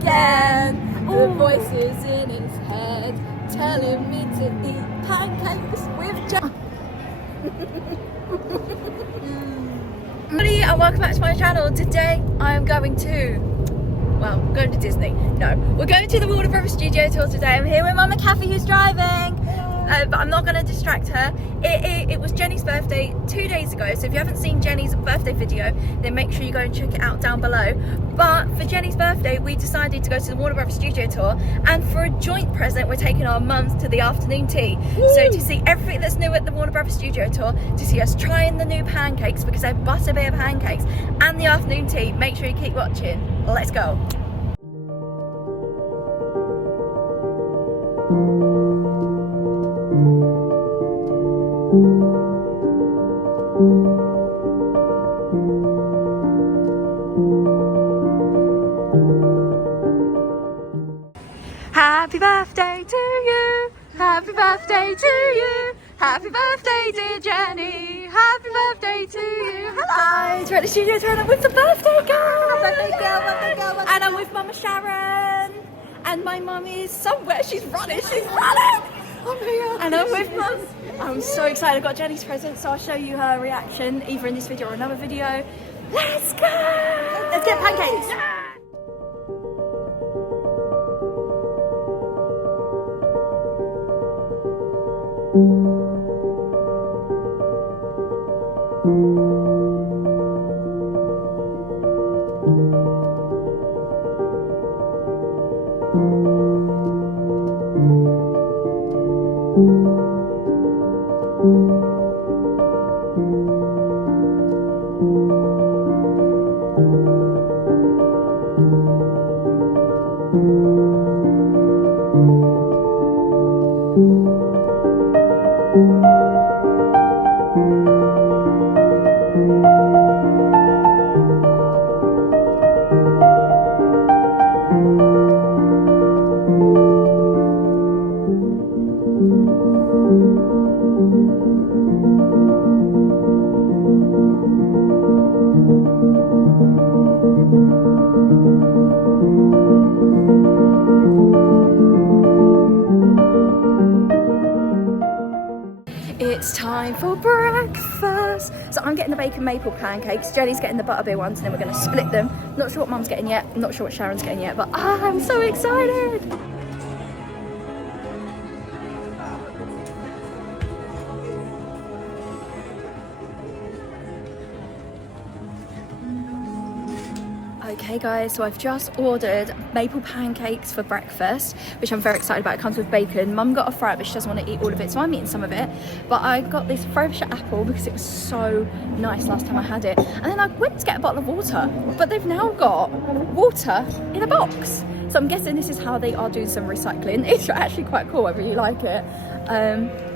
again. The voices in his head telling me to eat pancakes with jam. Hey, and welcome back to my channel. Today I am going to Disney. No, we're going to the Butterbeer Studio tour today. I'm here with Mama Kathy, who's driving. But I'm not going to distract her. It was Jenny's birthday 2 days ago, so if you haven't seen Jenny's birthday video, then make sure you go and check it out down below. But for Jenny's birthday, we decided to go to the Butterbeer Studio tour, and for a joint present, we're taking our mums to the afternoon tea. Woo! So to see everything that's new at the Butterbeer Studio tour, to see us trying the new pancakes, because they're Butterbeer Pancakes, and the afternoon tea, make sure you keep watching. Let's go. Happy birthday to you, happy birthday to you, happy birthday dear Jenny, happy birthday to you. Hello, we're at the studio tour and I'm with the birthday girl. Birthday girl. And I'm with Mama Sharon. And my mum is somewhere, she's running. I'm here. And I'm with Mum. I'm so excited, I've got Jenny's present, so I'll show you her reaction either in this video or another video. Let's go! Let's get pancakes! Yeah. It's time for breakfast. So I'm getting the bacon maple pancakes, Jenny's getting the butterbeer ones, and then we're going to split them. Not sure what Mum's getting yet, not sure what Sharon's getting yet, but I'm so excited. Okay guys, so I've just ordered maple pancakes for breakfast, which I'm very excited about. It comes with bacon. Mum got a fry, but she doesn't want to eat all of it, so I'm eating some of it. But I got this fresh apple because it was so nice last time I had it. And then I went to get a bottle of water, but they've now got water in a box. So I'm guessing this is how they are doing some recycling. It's actually quite cool, I really like it.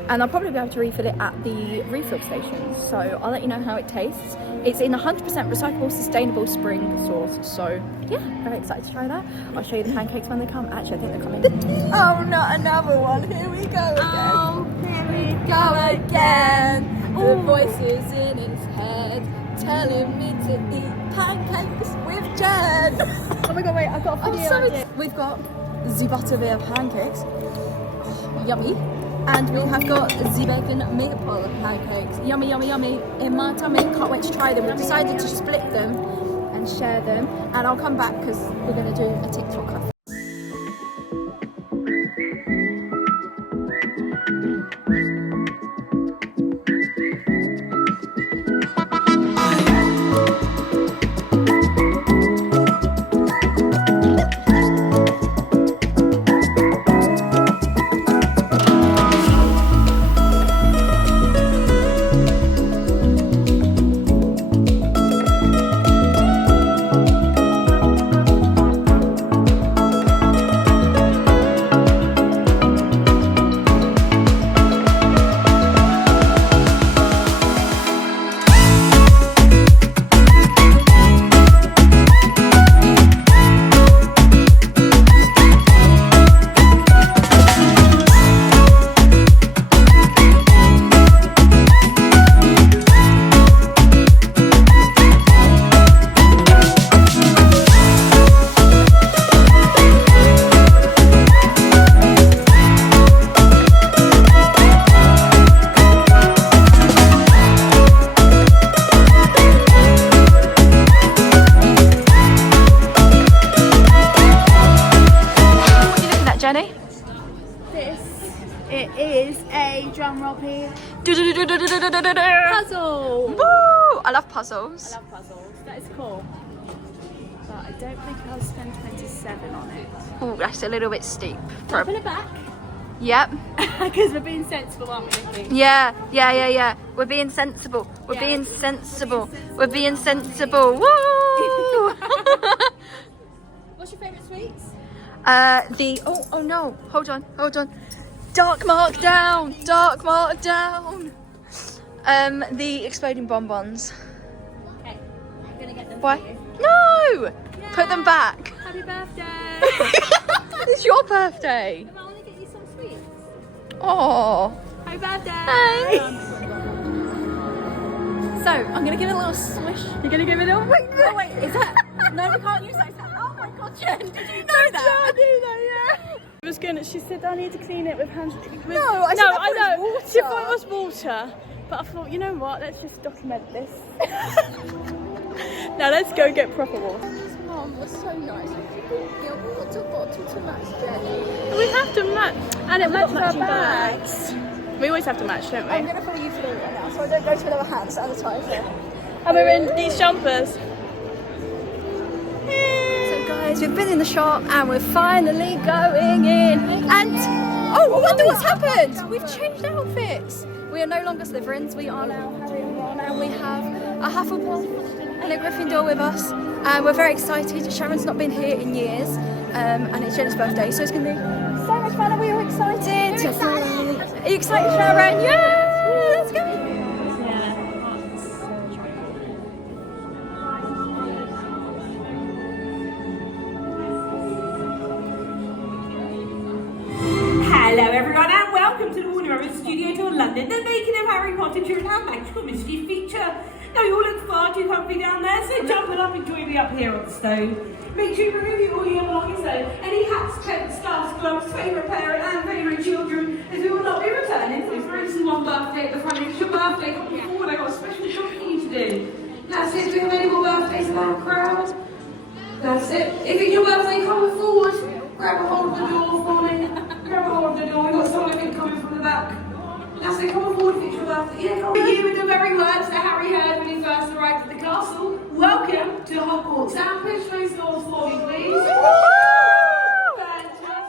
And I'll probably be able to refill it at the refill station. So I'll let you know how it tastes. It's in 100% recyclable, sustainable spring sauce. So yeah, very excited to try that. I'll show you the pancakes when they come. Actually, I think they're coming. Oh, not another one. Here we go again. Oh, here we go again. The voices in his head telling me to eat pancakes with Jen. Oh my god, wait, I've got a video. We've got the Butterbeer Pancakes. Oh, yummy. And we have got the bacon maple pancakes. Yummy, yummy, yummy. In my tummy, can't wait to try them. We've decided to split them and share them. And I'll come back because we're going to do a TikTok cafe. drum roll, please. Puzzle! Woo! I love puzzles. I love puzzles. That is cool. But I don't think I'll spend 27 on it. Oh, that's a little bit steep. Pull it back. Yep. Because we're being sensible, aren't we, Nikki? Yeah. We're being sensible. We're being sensible. Woo! What's your favourite sweets? Oh no, hold on. Dark Markdown. The exploding bonbons. Okay, I'm gonna get them Why? for you. No! Put them back. Happy birthday! It's your birthday. I want to get you some sweets. Oh. Happy birthday! Hey. So, I'm gonna give it a little swish. You're gonna give it a wait, oh, wait, is that? No, we can't use that. Oh my god, Jen, did you know that? I knew that, yeah. She said I need to clean it with hand. No, I know. Water. She thought it was water, but I thought, you know what? Let's just document this. Now let's go get proper water. Mum was so nice. Your water bottle to match Jenny. We have to match, and it matches our matching bags. We always have to match, don't I'm we? gonna follow you through right now, so I don't go to another hand sanitizer. And we're in these jumpers. So guys, we've been in the shop and we're finally going in. And oh, I wonder what's happened. We've changed outfits. We are no longer Slytherins. We are now Harry and Ron, and we have a Hufflepuff and a Gryffindor with us. And we're very excited. Sharon's not been here in years, and it's Jenna's birthday, so it's going to be so much fun. And we're all excited. Are you excited, Sharon? Yeah, let's go. Hello everyone and welcome to the Warner Brothers Studio Tour London, the making of Harry Potter during our Magical Mischief feature. Now you all look far too comfy down there, so jump it up and join me up here on the stone. Make sure you remove all your belongings though. Any hats, coats, scarves, gloves, favourite parent and favourite children, as we will not be returning. So for instance, one birthday at the front, it's your birthday, come forward, I've got a special job for you to do. That's it, we have any more birthdays in our crowd. That's it. If it's your birthday, come forward. Grab a hold of the door for me. Grab a hold of the door. We've got someone I think coming from the back. That's it. Come forward if it's your birthday. Yeah, come here with the very words that Harry heard when he first arrived at the castle. Welcome to Hogwarts. And push those doors for me, please. Fantastic.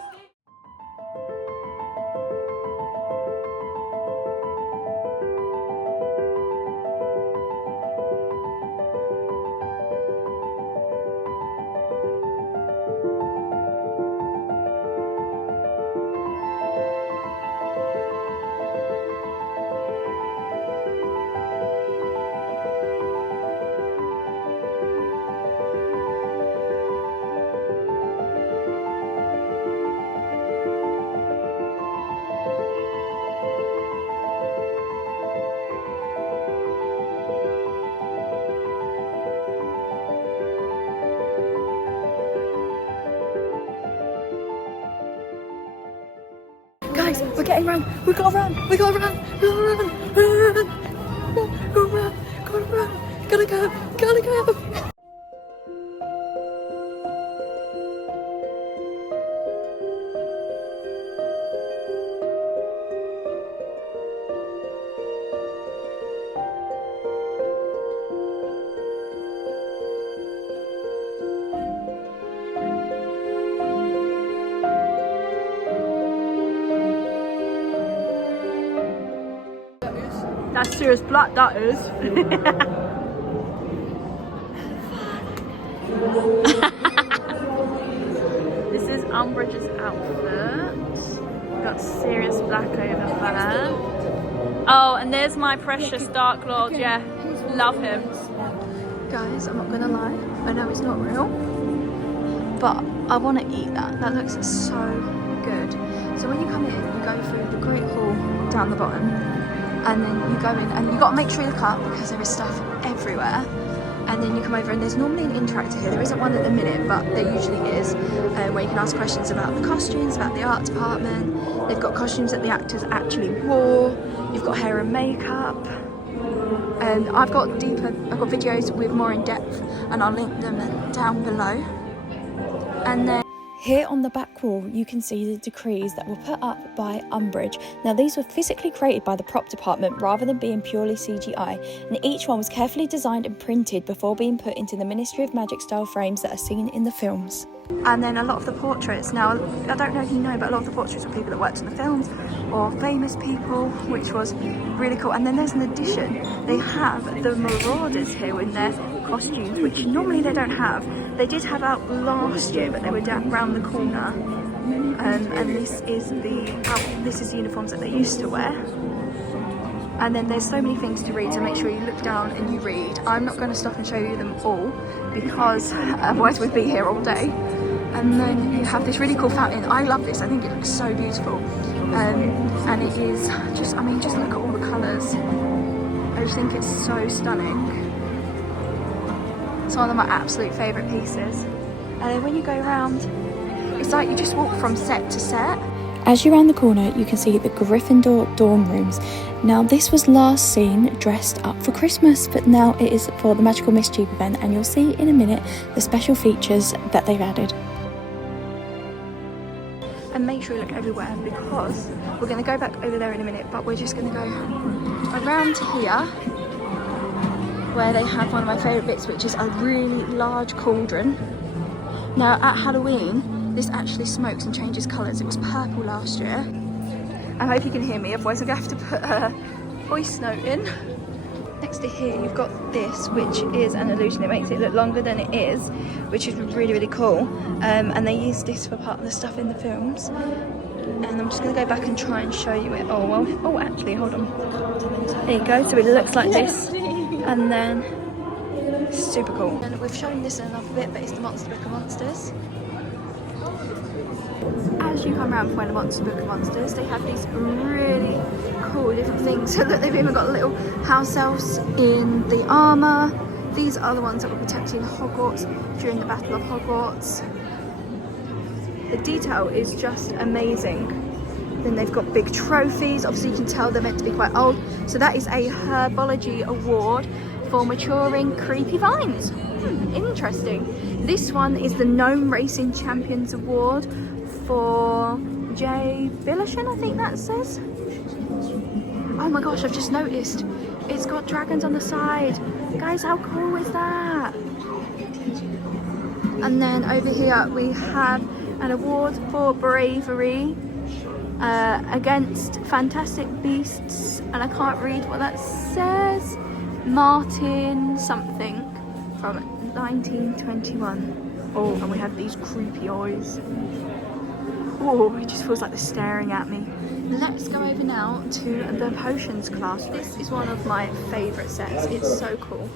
Guys, we're getting run. We gotta run. Gotta run. Gotta go. That's serious blood, that is. This is Umbridge's outfit. Got Sirius Black over there. Oh, and there's my precious Dark Lord. Yeah, love him. Guys, I'm not gonna lie. I know it's not real, but I want to eat that. That looks so good. So when you come in, you go through the Great Hall down the bottom. And then you go in and you got to make sure you look up because there is stuff everywhere. And then you come over and there's normally an interactor here. There isn't one at the minute, but there usually is, where you can ask questions about the costumes, about the art department. They've got costumes that the actors actually wore. You've got hair and makeup. And I've got videos with more in depth, and I'll link them down below. And then Here on the back wall, you can see the decrees that were put up by Umbridge. Now, these were physically created by the prop department rather than being purely CGI, and each one was carefully designed and printed before being put into the Ministry of Magic style frames that are seen in the films. And then a lot of the portraits, now I don't know if you know, but a lot of the portraits are people that worked in the films or famous people, which was really cool. And then there's an addition, they have the Marauders here in their costumes, which normally they don't have. They did have out last year, but they were down around the corner. And this is the uniforms that they used to wear. And then there's so many things to read, so make sure you look down and you read. I'm not going to stop and show you them all because otherwise we'd be here all day. And then you have this really cool fountain. I love this, I think it looks so beautiful. And it is just, I mean, just look at all the colours. I just think it's so stunning. It's one of my absolute favourite pieces. And then when you go around, it's like you just walk from set to set. As you round the corner, you can see the Gryffindor dorm rooms. Now, this was last seen dressed up for Christmas, but now it is for the Magical Mischief event, and you'll see in a minute the special features that they've added. And make sure you look everywhere because we're going to go back over there in a minute, but we're just going to go around here where they have one of my favourite bits, which is a really large cauldron. Now, at Halloween, this actually smokes and changes colours. It was purple last year. I hope you can hear me, otherwise I'm going to have to put a voice note in. Next to here you've got this, which is an illusion. It makes it look longer than it is, which is really, really cool. And they use this for part of the stuff in the films. And I'm just going to go back and try and show you it. Oh, well, oh, actually, hold on. There you go, so it looks like this. And then, super cool. And we've shown this in another bit, but it's the Monster Book of Monsters. As you come around from the Monster Book of Monsters, they have these really cool different things. So look, they've even got little house elves in the armour. These are the ones that were protecting Hogwarts during the Battle of Hogwarts. The detail is just amazing. Then they've got big trophies. Obviously you can tell they're meant to be quite old. So that is a Herbology Award for maturing creepy vines. Interesting. This one is the Gnome Racing Champions Award for Jay Billishan, I think that says. Oh my gosh, I've just noticed. It's got dragons on the side. Guys, how cool is that? And then over here we have an award for bravery against fantastic beasts, and I can't read what that says. Martin something from 1921. Oh, and we have these creepy eyes. Oh, it just feels like they're staring at me. Let's go over now to the potions class. This is one of my favourite sets. It's so cool.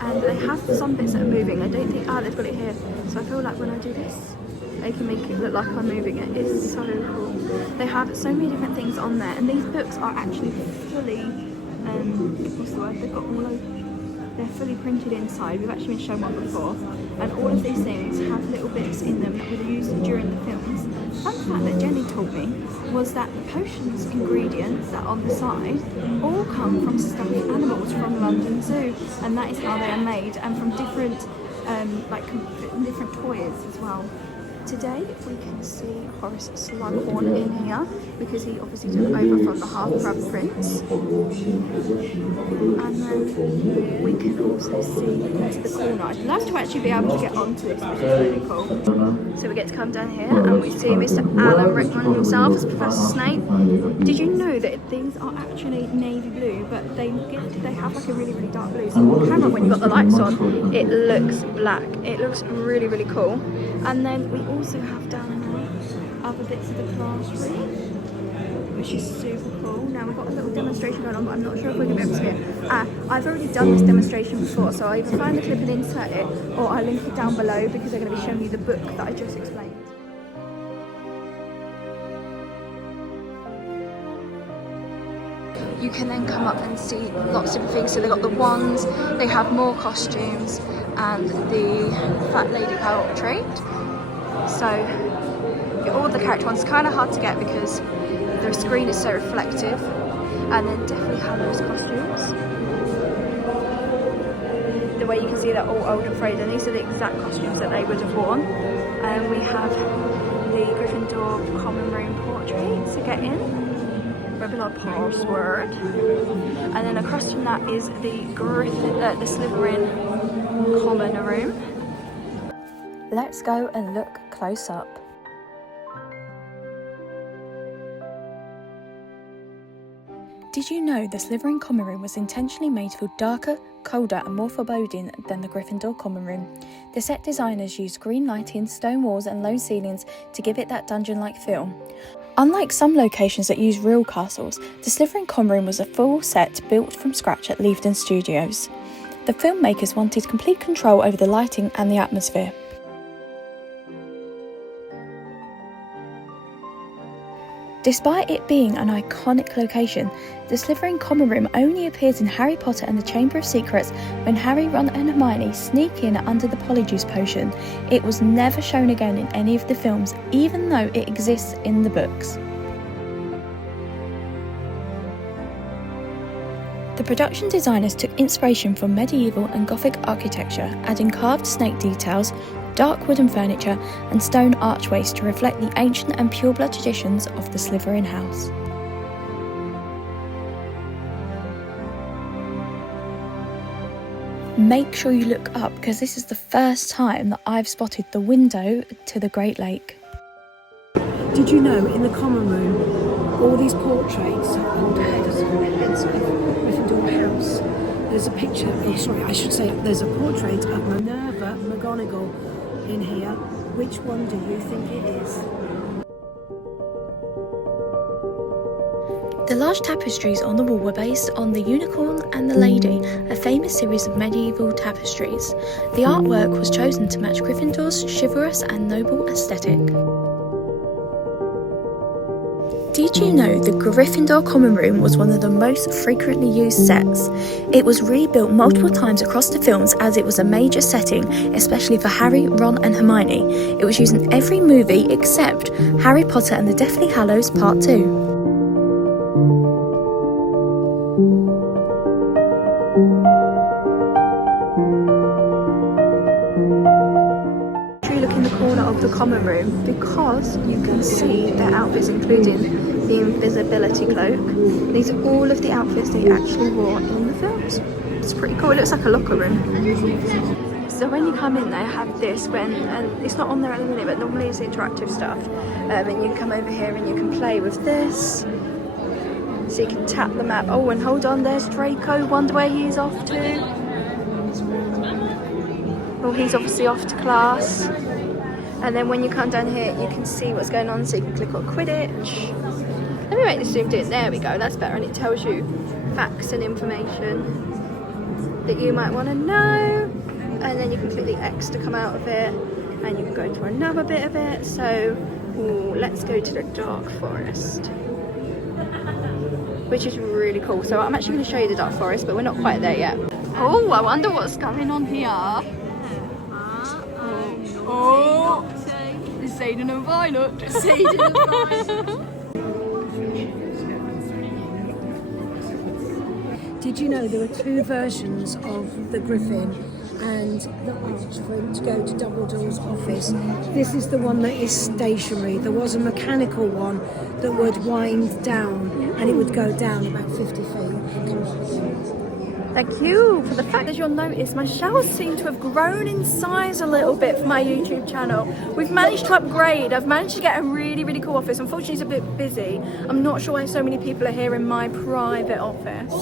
And they have some bits that are moving. I don't think, they've got it here. So I feel like when I do this, they can make it look like I'm moving it. It's so cool. They have so many different things on there. And these books are actually fully, what's the word? They've got all over. They're fully printed inside. We've actually been shown one before. And all of these things have little bits in them that were used during the films. Fun fact that Jenny told me was that the potions ingredients that are on the side all come from stuffed animals from London Zoo. And that is how they are made, and from different, different toys as well. Today we can see Horace Slughorn in here because he obviously took over from the Half-Blood Prince. And then we can also see into the corner. I'd love to actually be able to get onto this, which is really cool. So we get to come down here and we see Mr. Alan Rickman himself as Professor Snape. Did you know that these are actually navy blue, but they have like a really, really dark blue. So on the camera, when you've got the lights on, it looks black. It looks really, really cool. And then we also have down there other bits of the classroom, which is super cool. Now we've got a little demonstration going on, but I'm not sure if we're going to be able to see it. I've already done this demonstration before, so I'll either find the clip and insert it, or I'll link it down below because they're going to be showing you the book that I just explained. You can then come up and see lots of different things. So they've got the wands, they have more costumes, and the Fat Lady portrait. So all the character ones are kind of hard to get because the screen is so reflective. And then definitely Hallow's costumes. The way you can see they're all old and frayed, and these are the exact costumes that they would have worn. And we have Gryffindor common room portrait to get in. Regular password. And then across from that is the Slytherin common room. Let's go and look close up. Did you know the Slytherin common room was intentionally made to feel darker, colder and more foreboding than the Gryffindor common room? The set designers used green lighting, stone walls and low ceilings to give it that dungeon-like feel. Unlike some locations that use real castles, the Slytherin common room was a full set built from scratch at Leavesden Studios. The filmmakers wanted complete control over the lighting and the atmosphere. Despite it being an iconic location, the Slytherin common room only appears in Harry Potter and the Chamber of Secrets when Harry, Ron and Hermione sneak in under the Polyjuice potion. It was never shown again in any of the films, even though it exists in the books. The production designers took inspiration from medieval and Gothic architecture, adding carved snake details, dark wooden furniture and stone archways to reflect the ancient and pureblood traditions of the Slytherin house. Make sure you look up because this is the first time that I've spotted the window to the Great Lake. Did you know in the common room all these portraits and heads of Gryffindor house? There's a picture, there's a portrait of Minerva McGonagall in here. Which one do you think it is? The large tapestries on the wall were based on The Unicorn and the Lady, a famous series of medieval tapestries. The artwork was chosen to match Gryffindor's chivalrous and noble aesthetic. Did you know the Gryffindor common room was one of the most frequently used sets? It was rebuilt multiple times across the films as it was a major setting, especially for Harry, Ron and Hermione. It was used in every movie except Harry Potter and the Deathly Hallows Part 2. Look in the corner of the common room because you can see their outfits, including the invisibility cloak. These are all of the outfits they actually wore in the films. It's pretty cool. It looks like a locker room. So when you come in, they have this, and it's not on there at the minute, but normally it's interactive stuff. And you can come over here and you can play with this. So you can tap the map. Oh, and hold on, there's Draco. Wonder where he's off to. Well, he's obviously off to class. And then when you come down here, you can see what's going on. So you can click on Quidditch. Let me make this zoomed in. There we go. That's better. And it tells you facts and information that you might want to know. And then you can click the X to come out of it. And you can go to another bit of it. So let's go to the Dark Forest, which is really cool. So I'm actually going to show you the Dark Forest, but we're not quite there yet. Oh, I wonder what's going on here. Oh, Zayden and Violet. Zayden and Violet. Did you know there were two versions of the Griffin and the arch for him to go to Dumbledore's office? This is the one that is stationary. There was a mechanical one that would wind down and it would go down about 50 feet. Thank you for the fact that you'll notice my shelves seem to have grown in size a little bit for my YouTube channel. We've managed to upgrade. I've managed to get a really, really cool office. Unfortunately, it's a bit busy. I'm not sure why so many people are here in my private office.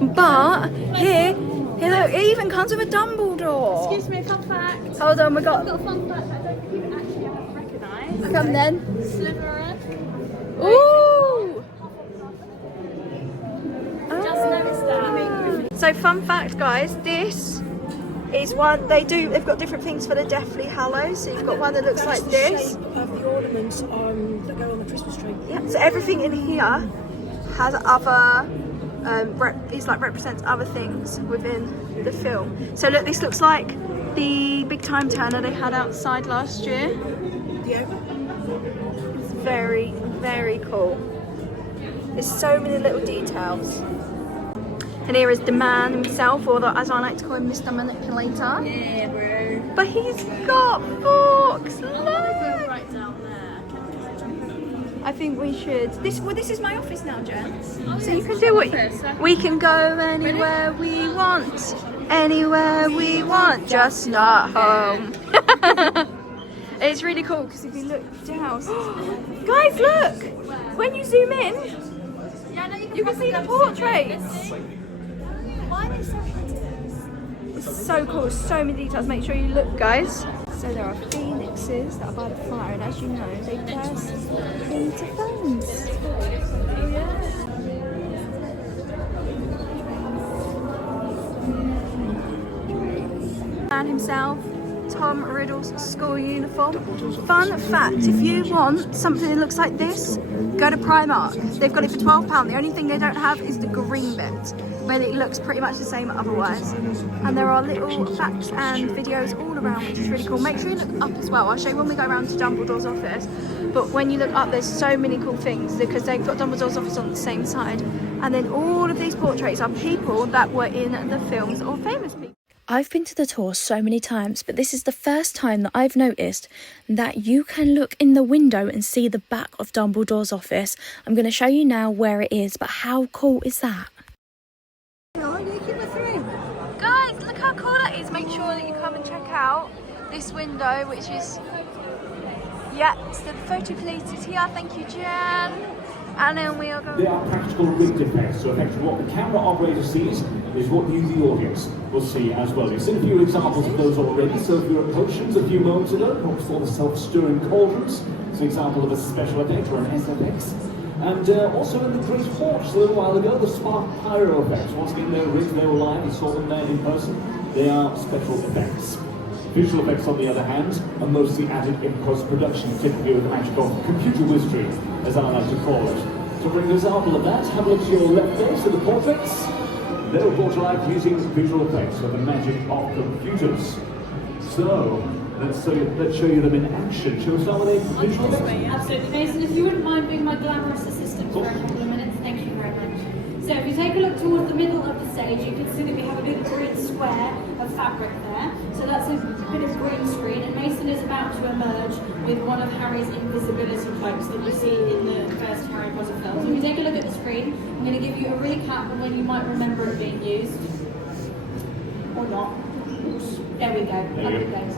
But here look, it even comes with a Dumbledore. Excuse me, fun fact. Hold on, I've got a fun fact I don't think you actually have recognised. Come then. Slytherin. Ooh! Just noticed that. So fun fact, guys, this is one they've got different things for the Deathly Hallows. So you've got one that looks like this. Shape of the ornaments that go on the Christmas tree. Yeah. So everything in here has other represents other things within the film. So look, this looks like the big time turner they had outside last year. Yeah. It's very, very cool. There's so many little details. And here is the man himself, or as I like to call him, Mr. Manipulator. Yeah, bro. But he's got books, look! Right down there. I think we should. This is my office now, gents. So you can do what we can go anywhere we want. Anywhere we want, just not home. It's really cool because if you look down, guys, look! When you zoom in, you can see the portraits. Why are they so pretty? It's so cool, so many details. Make sure you look, guys. So there are phoenixes that are by the fire, and as you know, they burst into flames. Man himself, Tom Riddle's school uniform. Fun fact, if you want something that looks like this, go to Primark. They've got it for £12. The only thing they don't have is the green bit, where it looks pretty much the same otherwise. And there are little facts and videos all around, which is really cool. Make sure you look up as well. I'll show you when we go around to Dumbledore's office. But when you look up, there's so many cool things because they've got Dumbledore's office on the same side. And then all of these portraits are people that were in the films or famous people. I've been to the tour so many times, but this is the first time that I've noticed that you can look in the window and see the back of Dumbledore's office. I'm going to show you now where it is, but how cool is that? Guys, look how cool that is. Make sure that you come and check out this window, which is, yeah, so the photo police is here. Thank you, Jen. And then we are going. They are practical rigged effects, so effectively what the camera operator sees is what you, the audience, will see as well. You've seen a few examples of those already. So if you were at Potions a few moments ago, what for the self-stirring cauldrons, it's an example of a special effect or an SFX. And also in the Great Horse a little while ago, the Spark Pyro effects. Once again, they're rigged, they were live, you saw them there in person. They are special effects. Visual effects, on the other hand, are mostly added in post-production, typically with the magic of computer wizardry, as I like to call it. To bring an example of that, have a look to your left there, so the portraits. They were brought to life using visual effects with the magic of computers. So, let's show you them in action. Shall we start with a visual effect? Absolutely, Mason. If you wouldn't mind being my glamorous assistant for a couple of minutes, thank you very much. So if you take a look towards the middle of the stage, you can see that we have a big green square of fabric there. So that's a bit of green screen, and Mason is about to emerge with one of Harry's invisibility cloaks that you see in the first Harry Potter film. So if you take a look at the screen, I'm going to give you a recap of when you might remember it being used. Or not. There we go. Up it goes.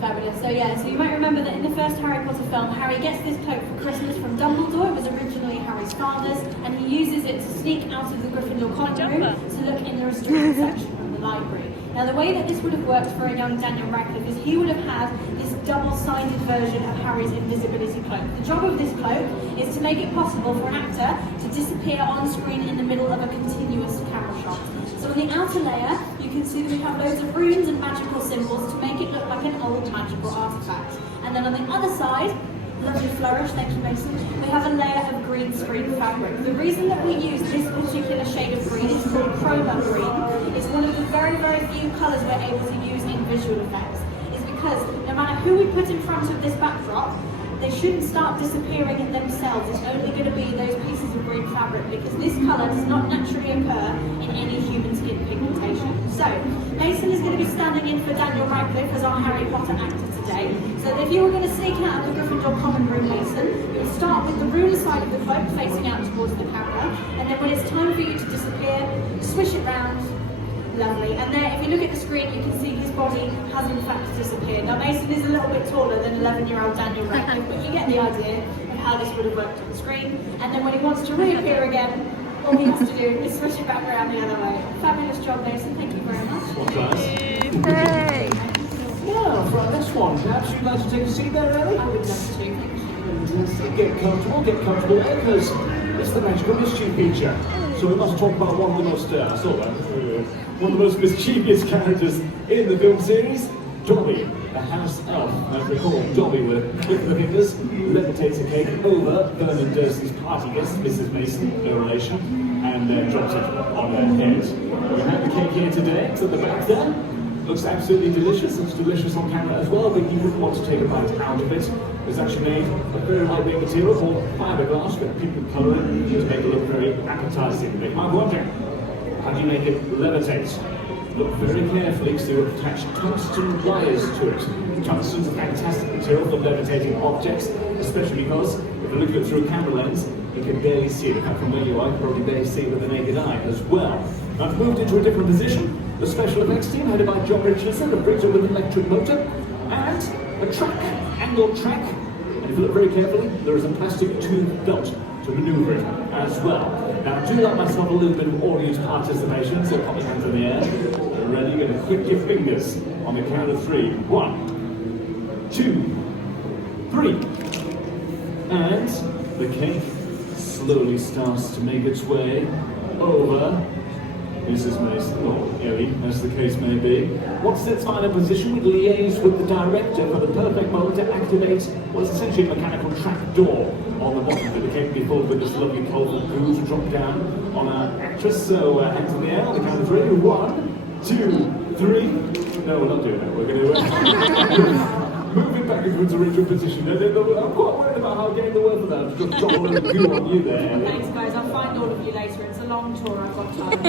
Fabulous. So yeah, so you might remember that in the first Harry Potter film, Harry gets this cloak for Christmas from Dumbledore. It was originally Harry's father's, and he uses it to sneak out of the Gryffindor common room to look in the restricted section of the library. Now the way that this would have worked for a young Daniel Radcliffe is he would have had this double-sided version of Harry's invisibility cloak. The job of this cloak is to make it possible for an actor to disappear on screen in the middle of a continuous camera shot. So on the outer layer, you can see that we have loads of runes and magical symbols to make it look like an old magical artifact. And then on the other side, lovely flourish, thank you Mason, we have a layer of green screen fabric. The reason that we use this particular shade of green is called chroma green. It's one of the very, very few colours we're able to use in visual effects. It's because no matter who we put in front of this backdrop, they shouldn't start disappearing in themselves. It's only going to be those pieces of green fabric because this colour does not naturally occur in any human skin pigmentation. So, Mason is going to be standing in for Daniel Radcliffe as our Harry Potter actor today. So if you were going to sneak out of the Gryffindor common room, Mason, you would start with the rune side of the cloak facing out towards the camera, and then when it's time for you to disappear, swish it round. Lovely. And there, if you look at the screen, you can see his body has in fact disappeared. Now Mason is a little bit taller than 11-year-old Daniel Radcliffe, but you get the idea of how this would have worked on the screen. And then when he wants to reappear again, all he has to do is switch it back around the other way. Fabulous job, Mason. Thank you very much. Well done. Hey! Now, for our next one, perhaps you'd like to take a seat there, Ellie? I would love to. Thank you. Get comfortable there, because it's the Magical Mischief feature. So we must talk about one of the most, one of the most mischievous characters in the film series, Dobby, the house elf. As we call Dobby with click of the fingers, levitates a cake over Vernon Dursley's party guest, Mrs. Mason, no relation, and drops it on her head. We have the cake here today, it's at the back there. Looks absolutely delicious. It's delicious on camera as well, but you wouldn't want to take a bite out of it. It's actually made of very lightweight material called fiberglass with pink colouring to make it look very appetizing. Make my wondering, how do you make it levitate? Look very carefully because they will attach tungsten wires to it. Tungsten's a fantastic material for levitating objects, especially because if you look at it through a camera lens, you can barely see it. In fact, from where you are, you can probably barely see it with the naked eye as well. Now, I've moved into a different position. The special effects team, headed by John Richardson, have rigged it with an electric motor and a track, angled track. And if you look very carefully, there is a plastic tube belt to manoeuvre it as well. Now, I do like myself a little bit of audience participation, so pop your hands in the air. You're ready, you're going to click your fingers on the count of 3. 1, 2, 3. And the cake slowly starts to make its way over Mrs. Mason, or Ellie, as the case may be. Once it's final position, we liaise with the director for the perfect moment to activate what is essentially a mechanical trap door on the bottom of the cake before with this lovely colourful goo to drop down on our actress. So hands in the air on the count of 3. 1, 2, 3. No, we're not doing that. We're going to moving back into its original position. I'm quite worried about how game the word for that. Just drop a little goo on you there, Ellie. Thanks, guys. I'll find all of you later. It's a long tour. I've got time.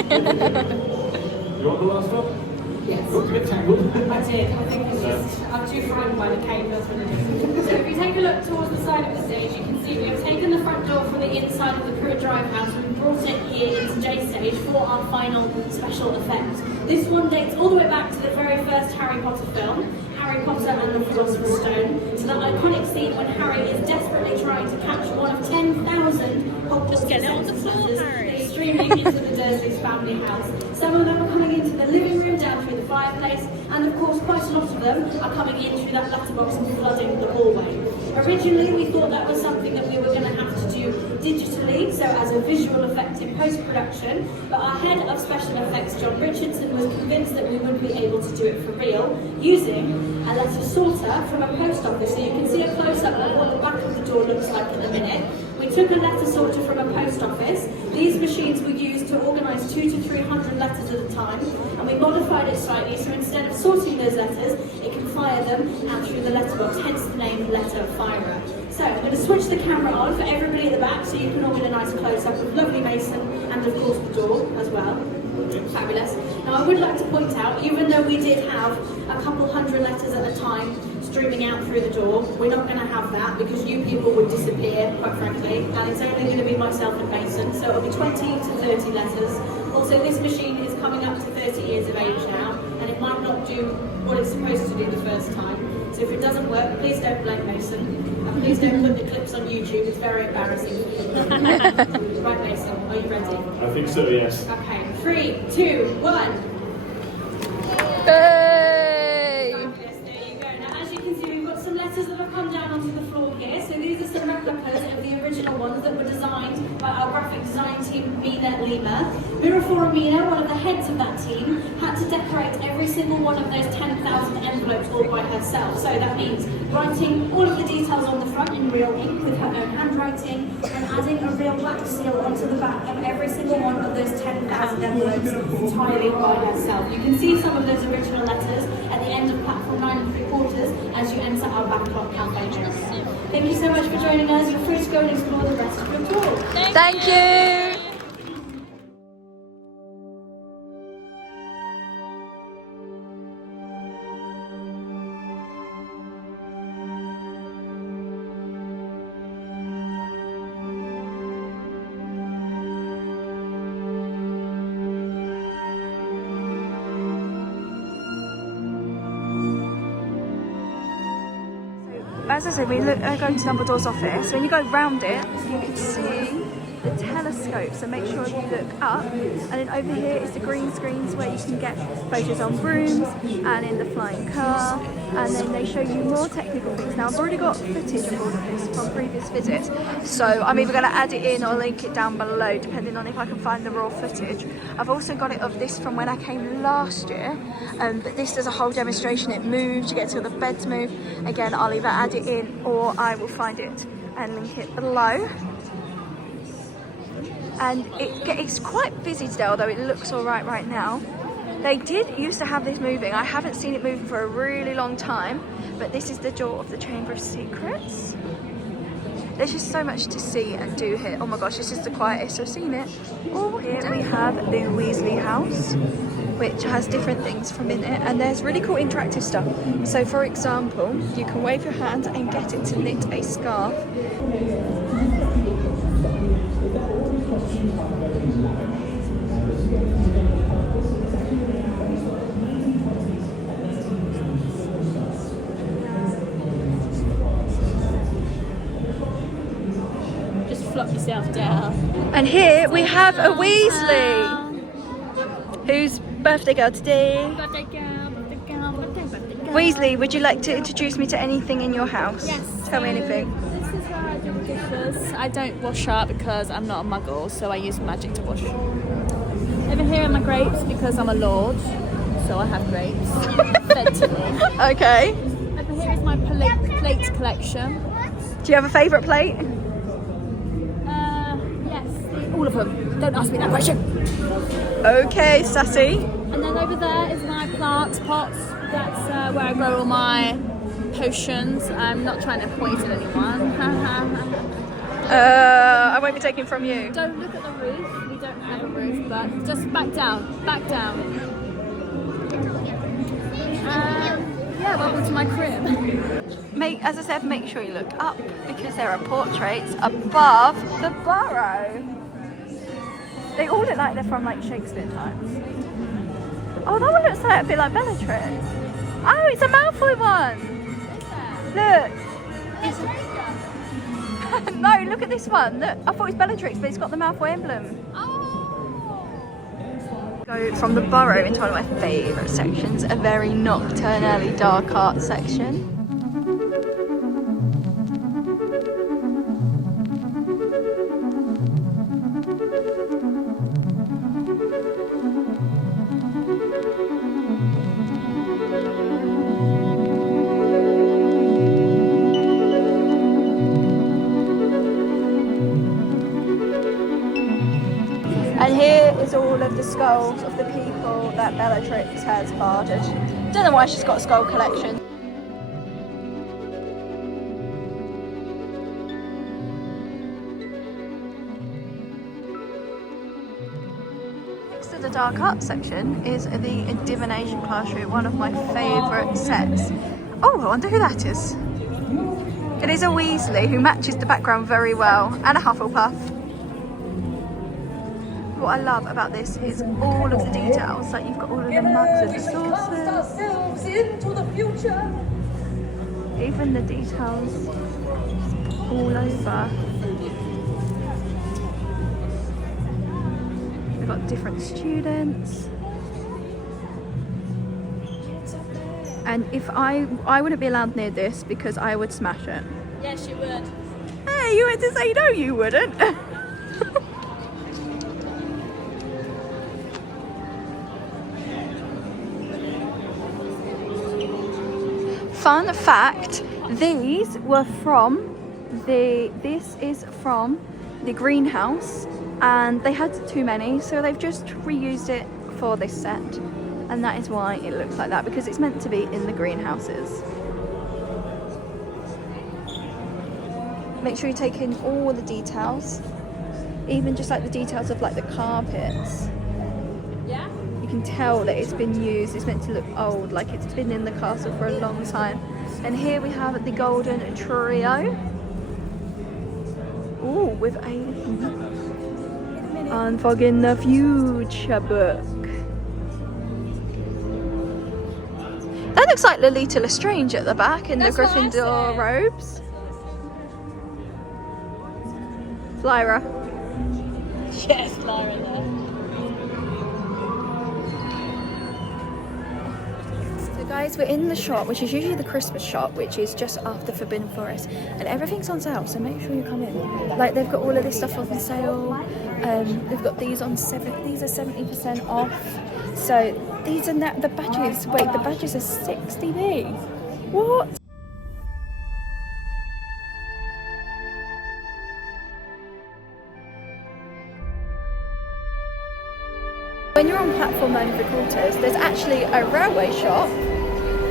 You want the last one? Yes. Got to get tangled. I did. I think it's just, I'm too frightened by the cake, that's what it is. So if you take a look towards the side of the stage, you can see we have taken the front door from the inside of the Pruitt Drive house and brought it here into J stage for our final special effect. This one dates all the way back to the very first Harry Potter film, Harry Potter and the Philosopher's Stone, to that iconic scene when Harry is desperately trying to catch one of 10,000 Hogwarts sentences that is streaming into the Dursley's family house. Some of them are coming into the living room down through the fireplace, and of course quite a lot of them are coming in through that letterbox and flooding the hallway. Originally we thought that was something that we were going to have to do digitally, so as a visual effect in post-production, but our head of special effects, John Richardson, was convinced that we would be able to do it for real using a letter sorter from a post office. So you can see a close-up of what the back of the door looks like at the minute. We took a letter sorter from a post office. These machines were used to organise 200 to 300 letters at a time, and we modified it slightly, so instead of sorting those letters, it can fire them out through the letterbox, hence the name Letter Firer. So I'm going to switch the camera on for everybody at the back so you can all get a nice close-up of lovely Mason and of course the door as well. Fabulous. Now I would like to point out, even though we did have a couple hundred letters at a time streaming out through the door, we're not going to have that because you people would disappear, quite frankly, and it's only going to be myself and Mason, so it'll be 20 to 30 letters. Also, this machine is coming up to 30 years of age now, and it might not do what it's supposed to do the first time. So if it doesn't work, please don't blame Mason, and please don't put the clips on YouTube, it's very embarrassing. Right, Mason, are you ready? I think so, yes. Okay, 3, 2, 1. Hey! Fabulous, there you go. Now, as you can see, we've got some letters that have come down onto the floor here. So these are some replicas of the original ones that were designed by our graphic design team, Mina Lima. Mirafora Mina, one of the heads of that team, had to decorate every single one of those 10,000 envelopes all by herself. So that means writing all of the details on the front in real ink with her own handwriting and adding a real wax seal onto the back of every single one of those 10,000 envelopes entirely by herself. You can see some of those original letters at the end of platform 9 3/4 as you enter our Backlot Café area. Thank you so much for joining us. You're free to go and explore the rest of your tour. Thank you! As I said, we go to Dumbledore's office. When you go round it, you can see the telescope, so make sure you look up. And then over here is the green screens where you can get photos on brooms and in the flying car. And then they show you more technical things. Now, I've already got footage of all of this from previous visits, so I'm either going to add it in or link it down below, depending on if I can find the raw footage. I've also got it of this from when I came last year, but this does a whole demonstration. It moves, you get to see all the beds move. Again, I'll either add it in or I will find it and link it below. And it's quite busy today, although it looks all right now. They did used to have this moving. I haven't seen it moving for a really long time, but this is the door of the Chamber of Secrets. There's just so much to see and do here. Oh my gosh, this is the quietest I've seen it. Oh, here we have the Weasley house. which has different things from in it, and there's really cool interactive stuff. So for example, you can wave your hand and get it to knit a scarf. Just flop yourself down. And here we have a Weasley, whose birthday girl today. Weasley, would you like to introduce me to anything in your house? Yes. Tell me anything. This is how I do dishes. I don't wash up because I'm not a muggle, so I use magic to wash. Over here are my grapes because I'm a lord, so I have grapes fed to me. Okay. Over here is my plate collection. Do you have a favourite plate? Yes, all of them. Don't ask me that question. Okay, sassy. And then over there is my plant pots. That's where I grow all my potions. I'm not trying to poison anyone. I won't be taking from you. Don't look at the roof. We don't have a roof, but just back down. Back down. Yeah, welcome to my crib. As I said, make sure you look up because there are portraits above the burrow. They all look like they're from like Shakespeare times. Oh, that one looks like a bit like Bellatrix. Oh, it's a Malfoy one. Look. No, look at this one. Look, I thought it was Bellatrix, but it's got the Malfoy emblem. Go from the burrow into one of my favourite sections, a very nocturnally dark art section. And here is all of the skulls of the people that Bellatrix has barded. Don't know why she's got a skull collection. Next to the dark art section is the divination classroom, one of my favourite sets. Oh, I wonder who that is. It is a Weasley who matches the background very well, and a Hufflepuff. What I love about this is all of the details, like you've got all of the mugs and saucers. Into the future. Even the details all over. We've got different students. And if I wouldn't be allowed near this because I would smash it. Yes, you would. Hey, you went to say no, you wouldn't. Fun fact, these were from this is from the greenhouse, and they had too many, so they've just reused it for this set, and that is why it looks like that, because it's meant to be in the greenhouses. Make sure you take in all the details, even just like the details of like the carpets. Yeah? You can tell that it's been used, it's meant to look old, like it's been in the castle for a long time. And here we have the golden trio. Ooh, with a Unfogging the Future book. That looks like Lolita Lestrange at the back in the Gryffindor robes. Lyra. Yes, Lyra there. So guys, we're in the shop, which is usually the Christmas shop, which is just after Forbidden Forest, and everything's on sale, so make sure you come in. Like, they've got all of this stuff on sale. They've got these on these are 70% off. So these are the badges. Wait, the badges are 60p. What? When you're on platform 9 3/4, there's actually a railway shop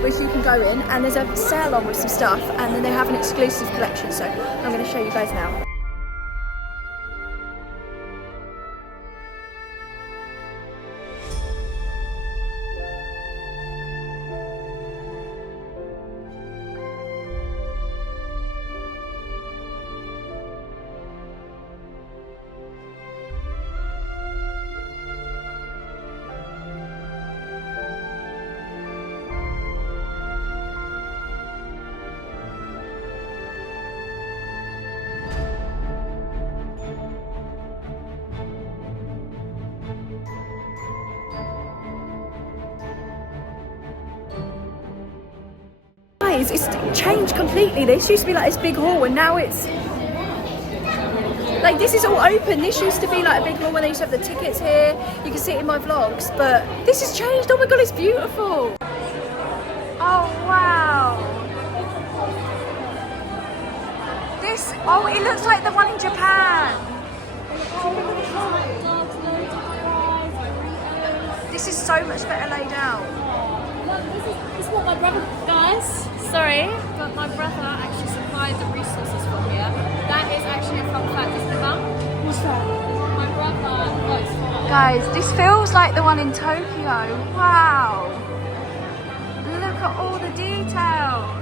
which you can go in, and there's a sale on with some stuff, and then they have an exclusive collection, so I'm going to show you guys now. guys, it's changed completely. This used to be like this big hall, and now it's like this is all open. This used to be like a big hall when they used to have the tickets here. You can see it in my vlogs, but this has changed. Oh my god, it's beautiful. Oh wow. Oh, it looks like the one in Japan. This is so much better laid out. This is what my brother, guys, sorry, but my brother actually supplied the resources from here. That is actually a fun fact, isn't it, Mum? What's that? My brother works for Guys, this feels like the one in Tokyo. Wow. Look at all the details.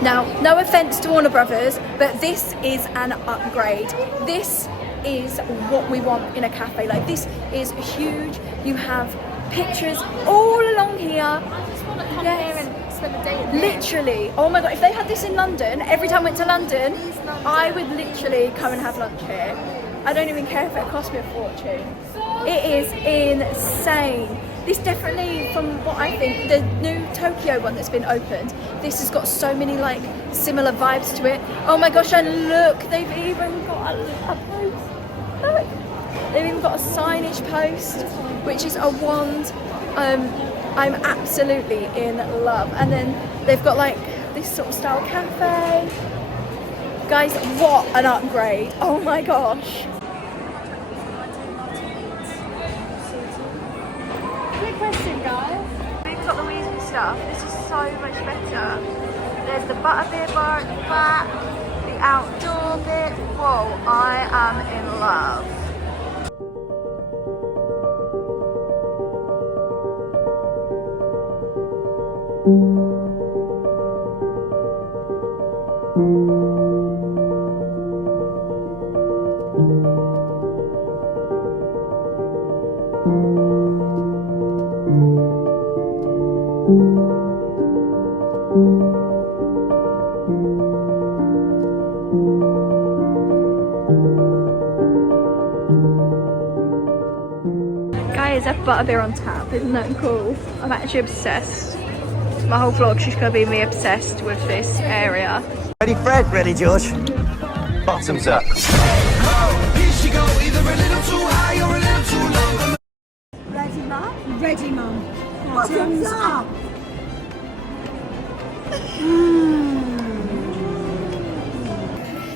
Now, no offence to Warner Brothers, but this is an upgrade. This is what we want in a cafe. Like, this is huge. You have pictures all along here. I just want to come here and spend the day in here. Literally. Oh my god, if they had this in London, every time I went to London, I would literally come and have lunch here. I don't even care if it cost me a fortune. It is insane. This definitely, from what I think, the new Tokyo one that's been opened, this has got so many like similar vibes to it. Oh my gosh, and look, they've even got a post. Look, they've even got a signage post, which is a wand. I'm absolutely in love. And then they've got like this sort of style cafe. Guys, what an upgrade. Oh my gosh. Quick question, guys. We've got the Weasley stuff. This is so much better. There's the Butterbeer bar at the back, the outdoor bit. Whoa, I am in love. Guys, I have butterbeer on tap. Isn't that cool? I'm actually obsessed. My whole vlog's just gonna be me obsessed with this area. Ready, Fred? Ready, George? Bottoms up. Ready, Mum? Ready, Mum. Bottoms up.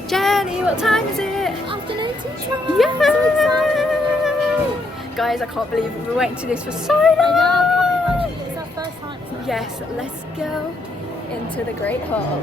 Jenny, what time is it? Afternoon tea try. Yay! Guys, I can't believe we've been waiting to this for so long. It's our first time. Yes, let's go into the Great Hall.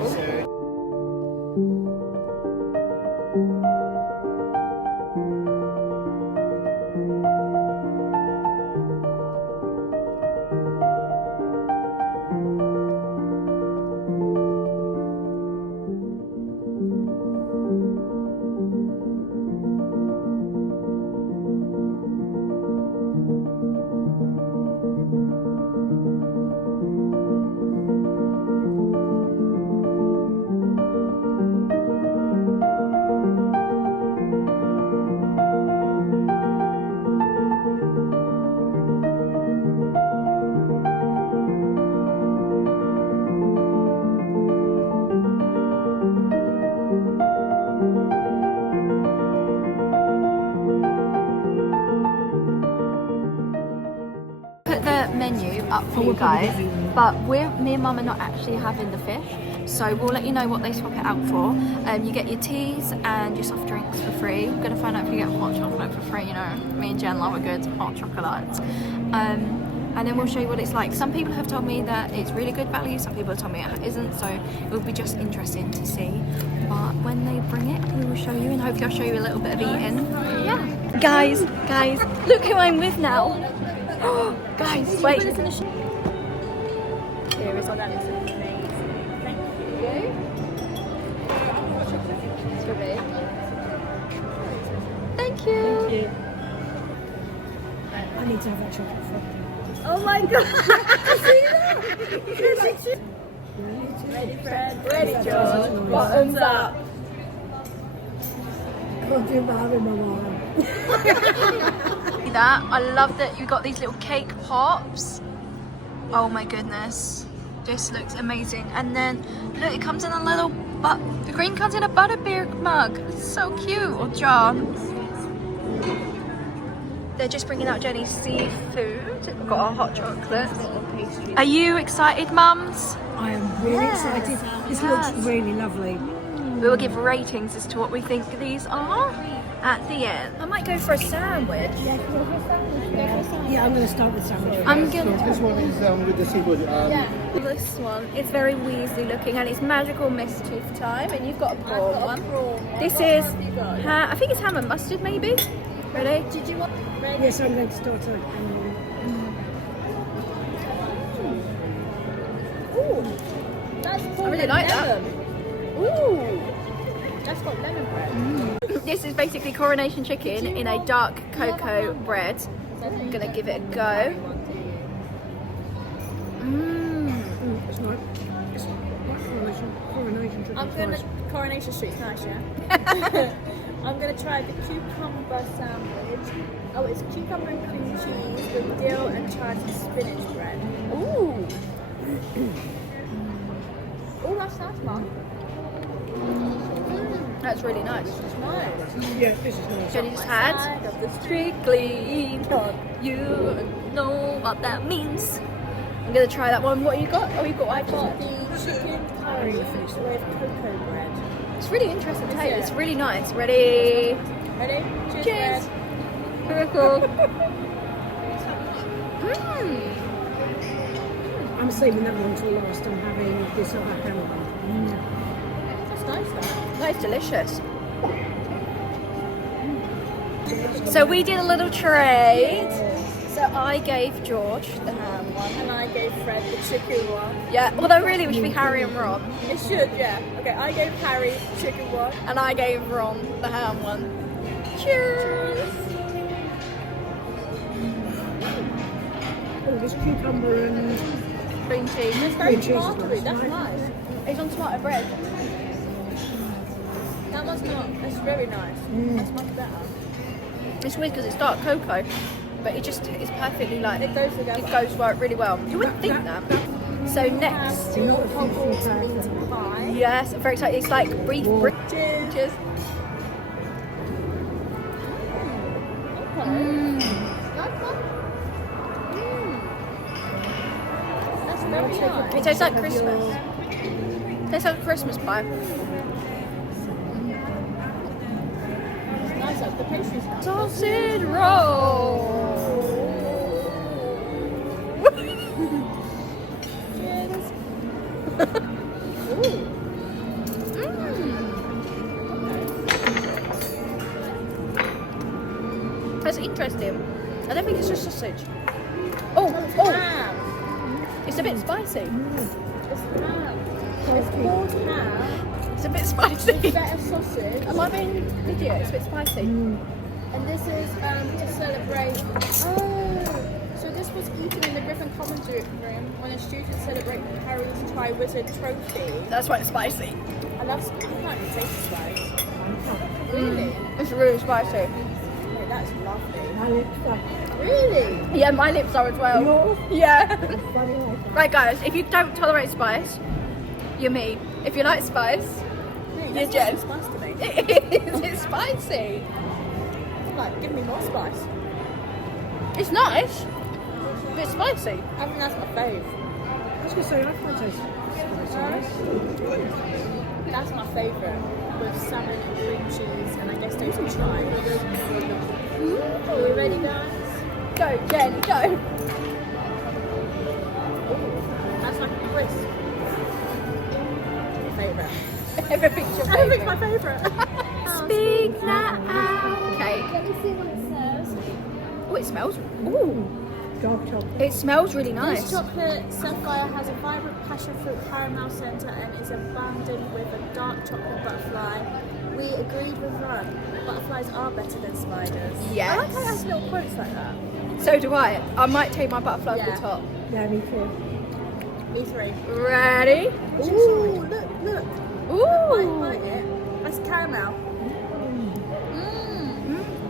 Put the menu up for you guys, but me and Mum are not actually having the fish, so we'll let you know what they swap it out for. You get your teas and your soft drinks for free. We're gonna find out if you get hot chocolate for free. You know, me and Jen love a good hot chocolate. And then we'll show you what it's like. Some people have told me that it's really good value, some people have told me it isn't, so it will be just interesting to see. But when they bring it, we will show you, and hopefully I'll show you a little bit of eating. Yeah. Guys, look who I'm with now. Guys, wait. Here is our Thank you. Thank you. I need to have that chocolate for Oh my god! See that? Ready, Fred? Ready, George? Bottoms up. Can't do my having my mom. See that? I love that you got these little cake pops. Oh my goodness. This looks amazing. And then look, it comes in a little the green comes in a butterbeer mug. It's so cute. Or jar. They're just bringing out Jenny's seafood. We've got our hot chocolate. Are you excited, mums? I am really excited. This looks really lovely. We will give ratings as to what we think these are at the end. I might go for a sandwich. Yeah, I'm going to start with sandwich. I'm gonna. This one is with the seafood. This one is very Weasley looking, and it's Magical Mischief time. And you've got a prawn one. This is, I think it's ham and mustard, maybe. Ready? Did you want? Yes, I'm going to start it. I really like that. Ooh, that's got lemon bread. This is basically coronation chicken in a dark cocoa bread. I'm gonna give it a go. It's nice. It's like coronation chicken. Coronation Street's nice, yeah? I'm gonna try the cucumber sandwich. Oh, it's cucumber and cream cheese with dill and charred spinach bread. Ooh. Oh, that's nice, Mum. That's really nice. It's nice. Yeah, this is nice. Jenny just had strictly you know what that means. I'm gonna try that one. What you got? Oh, you got I got the chicken curry with cocoa bread. It's really interesting taste. It's really nice. Ready? Ready? Cheers. Very cool. I'm saving that one till last. I'm having this other ham one. That's nice, though. That's delicious. So we did a little trade. So I gave George the ham one. And I gave Fred the chicken one. Yeah, although really we should be Harry and Ron. It should, yeah. Okay, I gave Harry the chicken one. And I gave Ron the ham one. Cheers! Oh, this cucumber and Cream cheese. It's very Cream cheese is tomatoey, that's nice. nice. It's on tomato bread. That one's not, that's very nice. That's much better. It's weird because it's dark cocoa, but it just is perfectly like It goes together. it goes really well. You wouldn't think that. So next, Hogwarts meat pie. yes, I'm very excited. It's like beef. Cheers. Cheers. That's very nice. It tastes like Christmas. It tastes like Christmas pie. It's nice, like the pastry's nice. Sausage roll. That's interesting. I don't think it's just sausage. Oh, Ham. it's a bit spicy. It's ham. It's called ham. It's a bit spicy. Better sausage. Am I being idiot? It's a bit spicy. And this is to celebrate. Oh, so this was eaten in the Griffin Commentary Room when a student celebrated Harry's Tri-Wizard trophy. That's why it's spicy. I can't even taste the spice. Really? It's really spicy. Oh, that's lovely. my lips are Really? Yeah, my lips are as well. yours. Yeah. Funny like Right, guys, if you don't tolerate spice, you're me. If you like spice, Hey, you're that's Jen. not spice to me. It's spicy. Like, give me more spice. It's nice, but it's spicy. I think that's my fave. I was going to say, I can't taste spice. That's my favourite, with salmon and cream cheese, and I guess those are chives. Are we ready, guys? Go, Jen, go. That's like a crisp. My favourite. Everything's your Everything's favourite. my favourite. Speak now. Okay. Let me see what it says. Oh, it smells. Ooh, Dark chocolate. it smells really This nice. chocolate sapphire has a vibrant passion fruit caramel centre and is abundant with a dark chocolate butterfly. We agreed with Ron. Butterflies are better than spiders. Yes. I like how it has little quotes like that. So do I. I might take my butterfly off Yeah. the top. Yeah, me too. Me three. Ready? Ooh, look. Ooh. Bite it. That's caramel.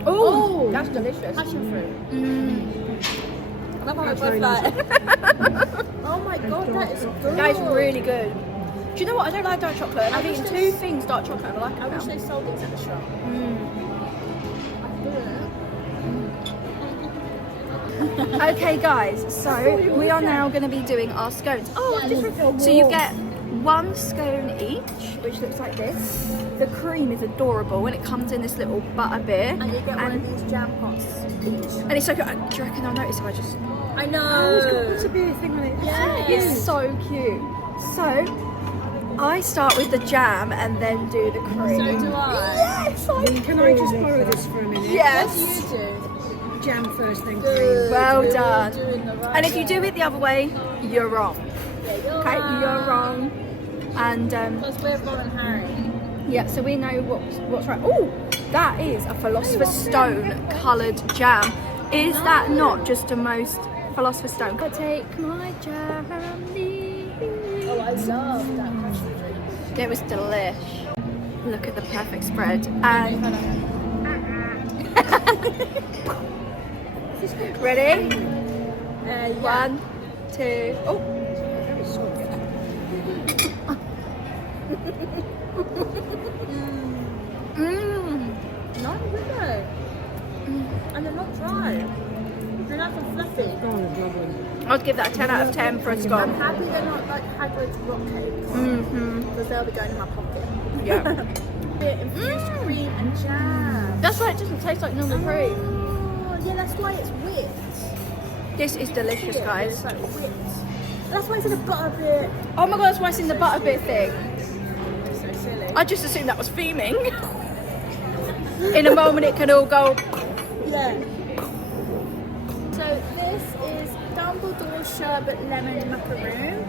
Ooh. That's delicious. Passion fruit. Mm. I love how That's we're both very like. Oh my god, that is good. That is really good. Do you know what? I don't like dark chocolate. And I've eaten 2 things dark chocolate and I like it. I wish they sold these at the shop. Okay guys, so we are now going to be doing our scones. Oh, different. So you get 1 scone each, which looks like this. The cream is adorable and it comes in this little butterbeer. And you get one of these jam pots each. And it's so cute. Do you reckon I'll notice if I just... I know. What's a beer thing on it? Yeah. It's so cute. So, I start with the jam and then do the cream. So do I. Yes, Can I just borrow this for a minute? Yes. You do. Jam first, then cream. Good. Well You're done. doing the right And if you way. do it the other way, you're wrong. Yeah, you're Okay, you're wrong. And Because we're Ron and Harry. yeah, so we know what's right. Oh, that is a Philosopher's Stone coloured jam. Is that not just the most Philosopher's Stone? I take my jam. Oh, I love that passion drink. It was delish. Look at the perfect spread. And ready? Yeah. 1, 2. Oh. Not really. And they're not dry. They're nice and fluffy. I'd give that a 10 out of 10 for a I'm scone. happy they're not like Hagrid's rock cakes. Because they'll be going in my pocket. Yeah. Infused cream and jam. That's why it doesn't taste like normal cream. Oh, yeah, that's why it's whipped. This is delicious, Yeah, guys. it's like whipped. That's why it's in a butterbeer. Oh my god, that's why it's in the butterbeer thing. So silly. I just assumed that was theming. In a moment it can all go. Yeah. So this is Dumbledore sherbet lemon macaroon.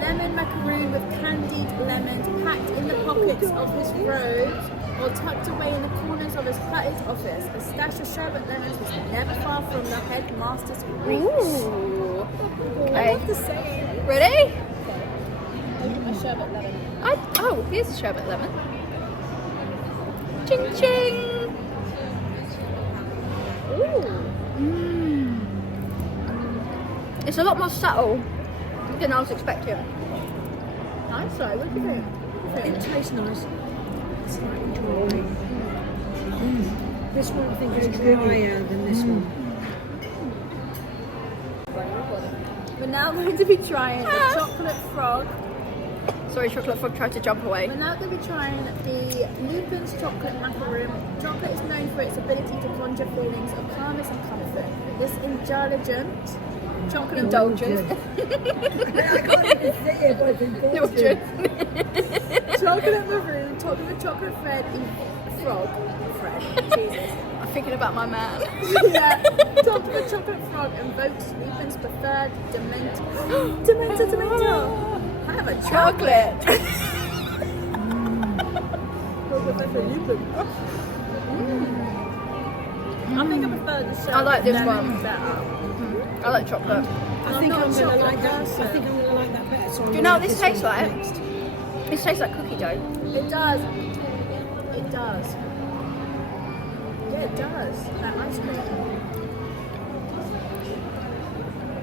Lemon macaroon with candied lemons packed in the pockets of his robes or tucked away in the corners of his cluttered office. A stash of sherbet lemons was never far from the headmaster's reach. Ooh. I Okay. love the saying. Ready? Open my sherbet lemon. Oh, here's a sherbet lemon. Ching ching. Ooh. It's a lot more subtle than I was expecting. Nice though. What do you think? It tastes nice. It's slightly dry. This one I think is drier than this one. We're now going to be trying the chocolate frog. Sorry, Chocolate Frog tried to jump away. We're now going to be trying the Lupin's chocolate macaroon. Chocolate is known for its ability to conjure feelings of calmness and comfort. This indulgent chocolate Indulgent. Indulgent. chocolate maroon topped with chocolate Fred frog. Fred. Jesus. I'm thinking about my man. Yeah. Topped with chocolate frog invokes Lupin's preferred Dementor. Have a chocolate. Chocolate. I think I prefer the sherbet I like this lemon one. better. I like chocolate. I think not I'm sure going to what like that. does I think I'm going to like that better. So Do you know what this tastes like? This tastes like cookie dough. It does. It does. Yeah, it does. That ice cream.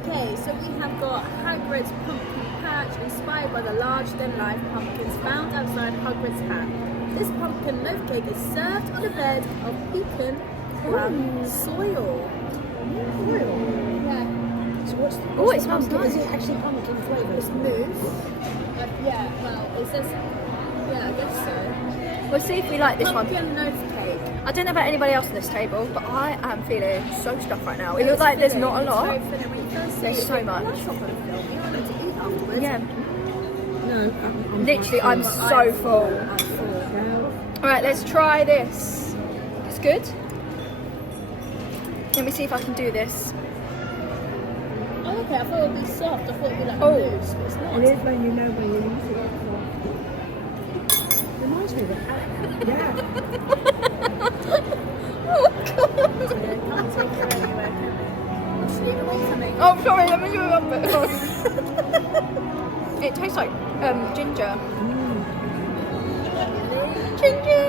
Okay, so we have got Hagrid's pumpkin patch, inspired by the large-than-life pumpkins found outside Hagrid's hat. This pumpkin loaf cake is served on a bed of pecan crumb soil. Yeah. So what's Oh, it the smells pumpkin? nice. Is it actually pumpkin flavour? It's mousse. Yeah, well, it says. Yeah, I guess so. We'll see if we like this one. Pumpkin loaf cake. I don't know about anybody else on this table, but I am feeling so stuffed right now. It looks like there's not a lot. There's so much. Yeah. No, Literally, I'm so full. Alright, let's try this. It's good. Let me see if I can do this. Oh, okay, I thought it would be soft. I thought it would be like Oh. loose, but it's not. It is when you know when you use it. Reminds me of it. Yeah. Can't take it anywhere, can we? Just leave it with something. Oh, sorry, let me do it up a bit. It tastes like ginger. Ginger.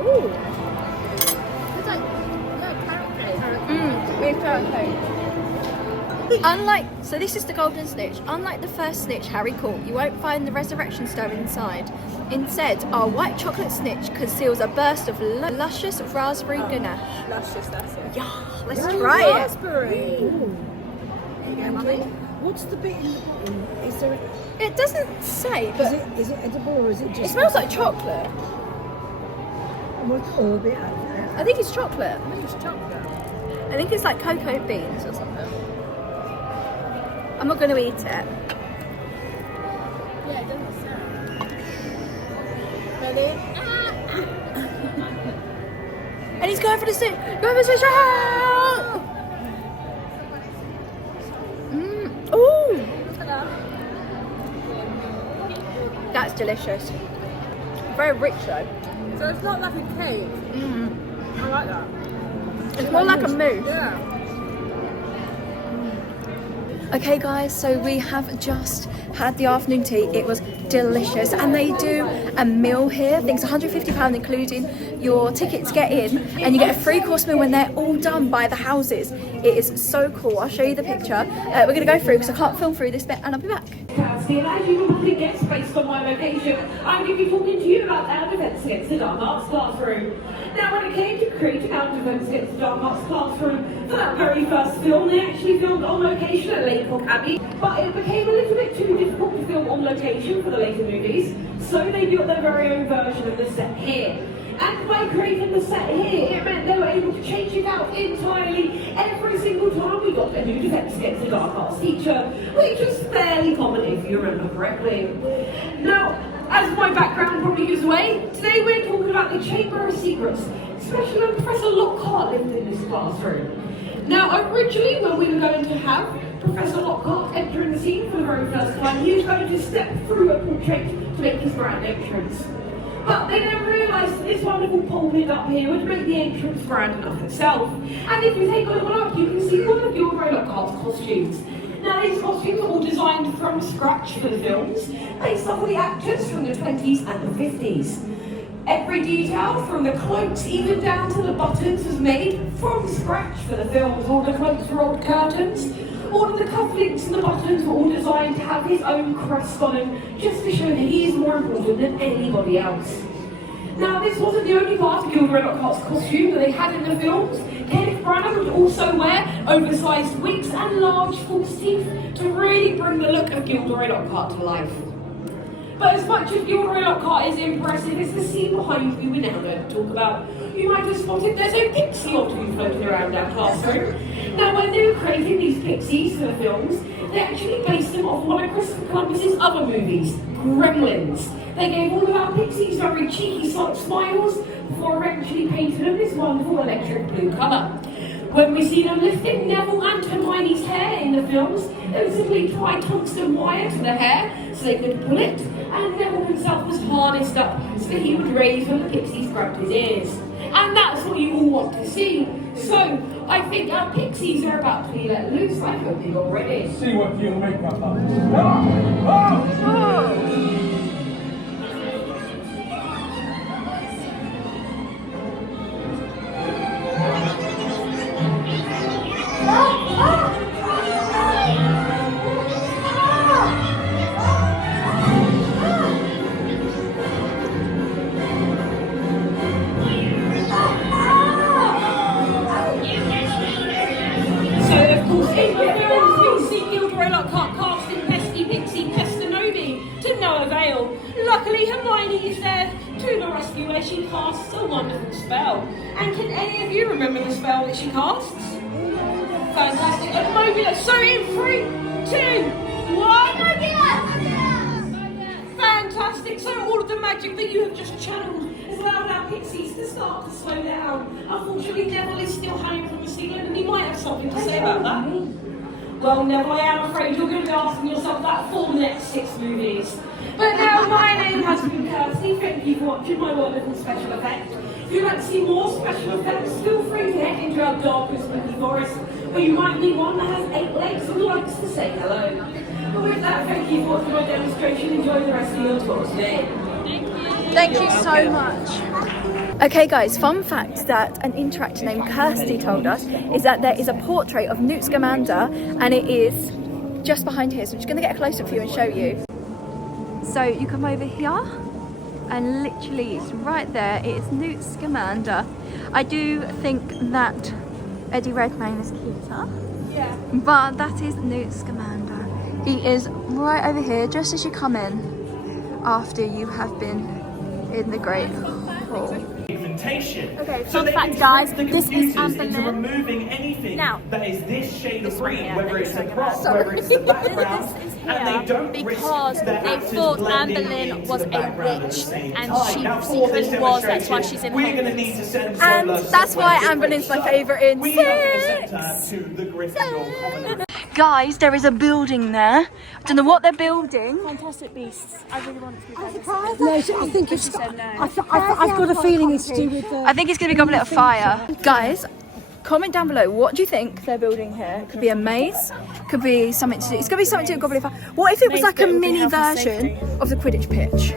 Ooh. It's like, yeah, carrot cake. With carrot cake. So this is the golden snitch. Unlike the first snitch Harry caught, you won't find the resurrection stone inside. Instead, our white chocolate snitch conceals a burst of luscious raspberry ganache. Luscious, that's it. Yeah, let's try it. Raspberry. What's the bit in the bottom? Is there? It doesn't say, but Is it edible or is it just? it smells like chocolate. Or a bit. I think it's chocolate. I think it's chocolate. I think it's like cocoa beans or something. I'm not going to eat it. Yeah, it doesn't sound. Ready? And he's going for the snitch. Going for the snitch. Ah! Ooh. That's delicious. Very rich though. So it's not like a cake. I like that. It's more like a mousse. Yeah. Okay guys, so we have just had the afternoon tea. It was delicious, and they do a meal here. I think it's £150 including your ticket to get in, and you get a 3-course meal when they're all done by the houses. It is so cool. I'll show you the picture. We're going to go through because I can't film through this bit, and I'll be back. As you can probably guess based on my location, I'm going to be talking to you about our Defence Against the Dark Arts classroom. Now, when it came to creating our Defence Against the Dark Arts classroom for that very first film, they actually filmed on location at Lake Abbey, but it became a little bit too difficult to film on location for the later movies, so they built their very own version of the set here. And by creating the set here, it meant they were able to change it out entirely every single time we got a new Defence Against the Dark Arts teacher, which was fairly common if you remember correctly. Now, as my background probably gives away, today we're talking about the Chamber of Secrets, especially when Professor Lockhart lived in this classroom. Now, originally when we were going to have Professor Lockhart entering the scene for the very first time, he was going to step through a portrait to make his grand entrance. But they then realised that this wonderful pulpit up here would make the entrance grand enough itself. And if you take a look up, you can see one of Gilderoy Lockhart's costumes. Now, these costumes are all designed from scratch for the films, based off of the actors from the 20s and the 50s. Every detail, from the cloaks even down to the buttons, was made from scratch for the films. All the cloaks were old curtains. All of the cufflinks and the buttons were all designed to have his own crest on him, just to show that he is more important than anybody else. Now, this wasn't the only part of Gilderoy Lockhart's costume that they had in the films. Kenneth Branagh would also wear oversized wigs and large false teeth to really bring the look of Gilderoy Lockhart to life. But as much as Gilderoy Lockhart is impressive, it's the scene behind me we're now going to talk about. You might have spotted there's a pixie or two floating around our classroom. Now, when they were creating these pixies for the films, they actually based them off one of Christopher Columbus's other movies, Gremlins. They gave all of our pixies very cheeky smiles before eventually painting them this wonderful electric blue colour. When we see them lifting Neville and Hermione's hair in the films, they would simply tie tungsten wire to the hair so they could pull it, and Neville himself was harnessed up so that he would raise when the pixies grabbed his ears. And that's what you all want to see. So, I think our pixies are about to be let loose. I hope you're all ready. See what you'll make of us. Luckily, Hermione is there to the rescue where she casts a wonderful spell. And can any of you remember the spell that she casts? Fantastic. A moment. So in 3, 2, 1. Fantastic. So all of the magic that you have just channeled has allowed our pixies to start to slow down. Unfortunately, Neville is still hanging from the ceiling, and he might have something to say about that. Well, Neville, I am afraid you're going to be asking yourself that for the next 6 movies. But now my name has been Kirsty. Thank you for watching my wonderful special effect. If you'd like to see more special effects, feel free to head into our dark and spooky forest, where you might meet one that has 8 legs and likes to say hello. But with that, thank you for watching my demonstration. Enjoy the rest of your tour today. Thank you so much. Okay guys, fun fact that an interactor named Kirsty told us is that there is a portrait of Newt Scamander and it is just behind here, so I'm just going to get a close up for you and show you. So you come over here and literally it's right there, it is Newt Scamander. I do think that Eddie Redmayne is cuter, yeah, but that is Newt Scamander. He is right over here just as you come in after you have been in the Great Hall. Okay, so fun fact guys, this is Anne into removing anything Now, that is this shade of green, whether it's the Sorry. cross, whether it's the background, and they don't because risk their they actors thought Anne blending Boleyn into was the a background at the witch, same and time. she Now, for this secretly was. That's why demonstration, she's in we're going to Hogwarts. need to send And Zola that's why somewhere Anne Boleyn's my different. favourite in We are going to send her to the Gryffindor Common Room. Guys, there is a building there. I don't know what they're building. Fantastic Beasts. I really want it to be fantastic. No, I think it's. said no. I've got a feeling it's to do with the. I think it's going to be Goblet of Fire. Guys, comment down below, what do you think they're building here? Could be a maze, could be something to do, it's going to be something to do with Goblet of Fire. What if it was like a mini version of the Quidditch pitch?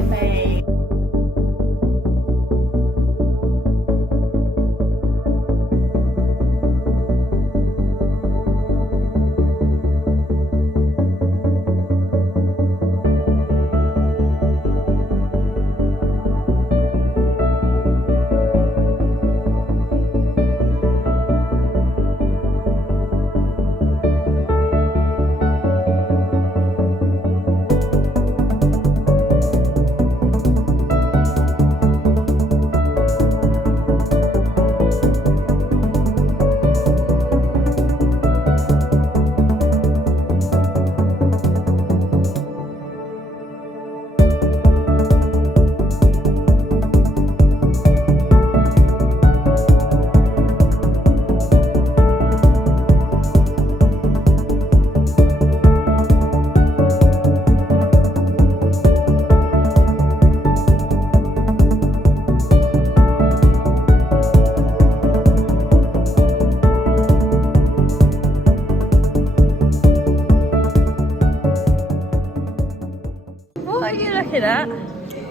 What are you looking at?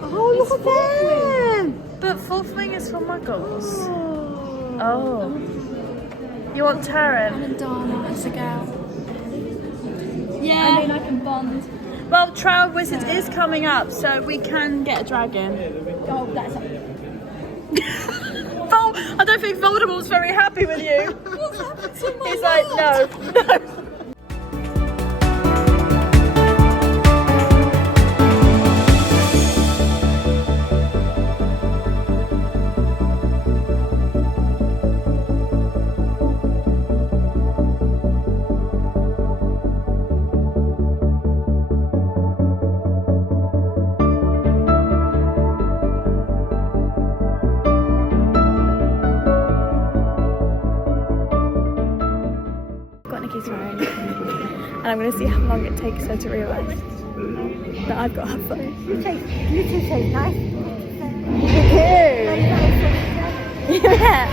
Oh, look at them! But fourth wing is for muggles. Oh. You want Taryn? And Dharma as a girl. Yeah. I mean, I can bond. Well, Trial Wizard is coming up, so we can get a dragon. Oh, that's I don't think Voldemort's very happy with you. what's happened to my He's like, no. and I'm going to see how long it takes her to realise that I've got her phone. You two take nice. Yeah.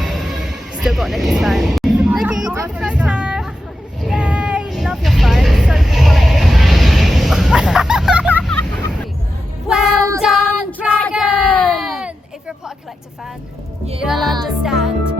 Still got Nikki's phone. Nikki, take a photo. Yay! Love your phone. So good. Well done, Dragon! If you're a Potter Collector fan, you'll understand.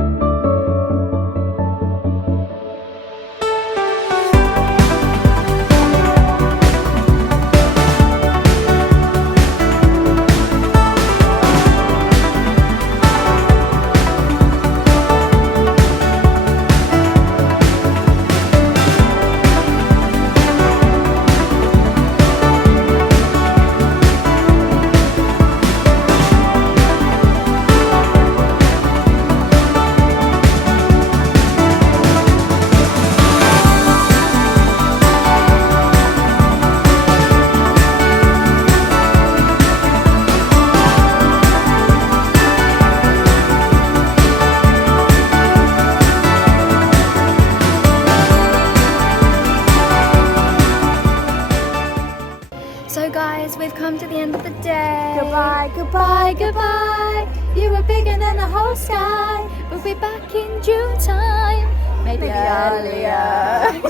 So guys, we've come to the end of the day. Goodbye, goodbye, goodbye. You were bigger than the whole sky. We'll be back in due time. maybe earlier.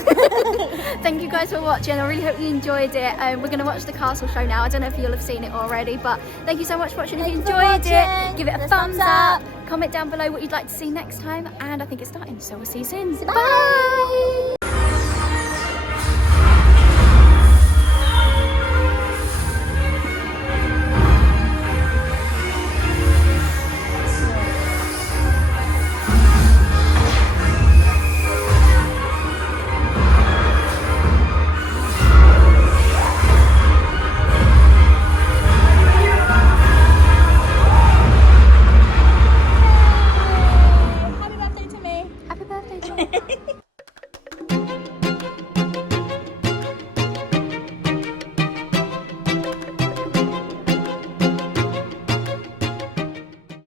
Thank you guys for watching. I really hope you enjoyed it. We're going to watch the castle show now. I don't know if you'll have seen it already, but thank you so much for watching. If you enjoyed it, give it a thumbs up. Comment down below what you'd like to see next time, and I think it's starting, so we'll see you soon. Bye.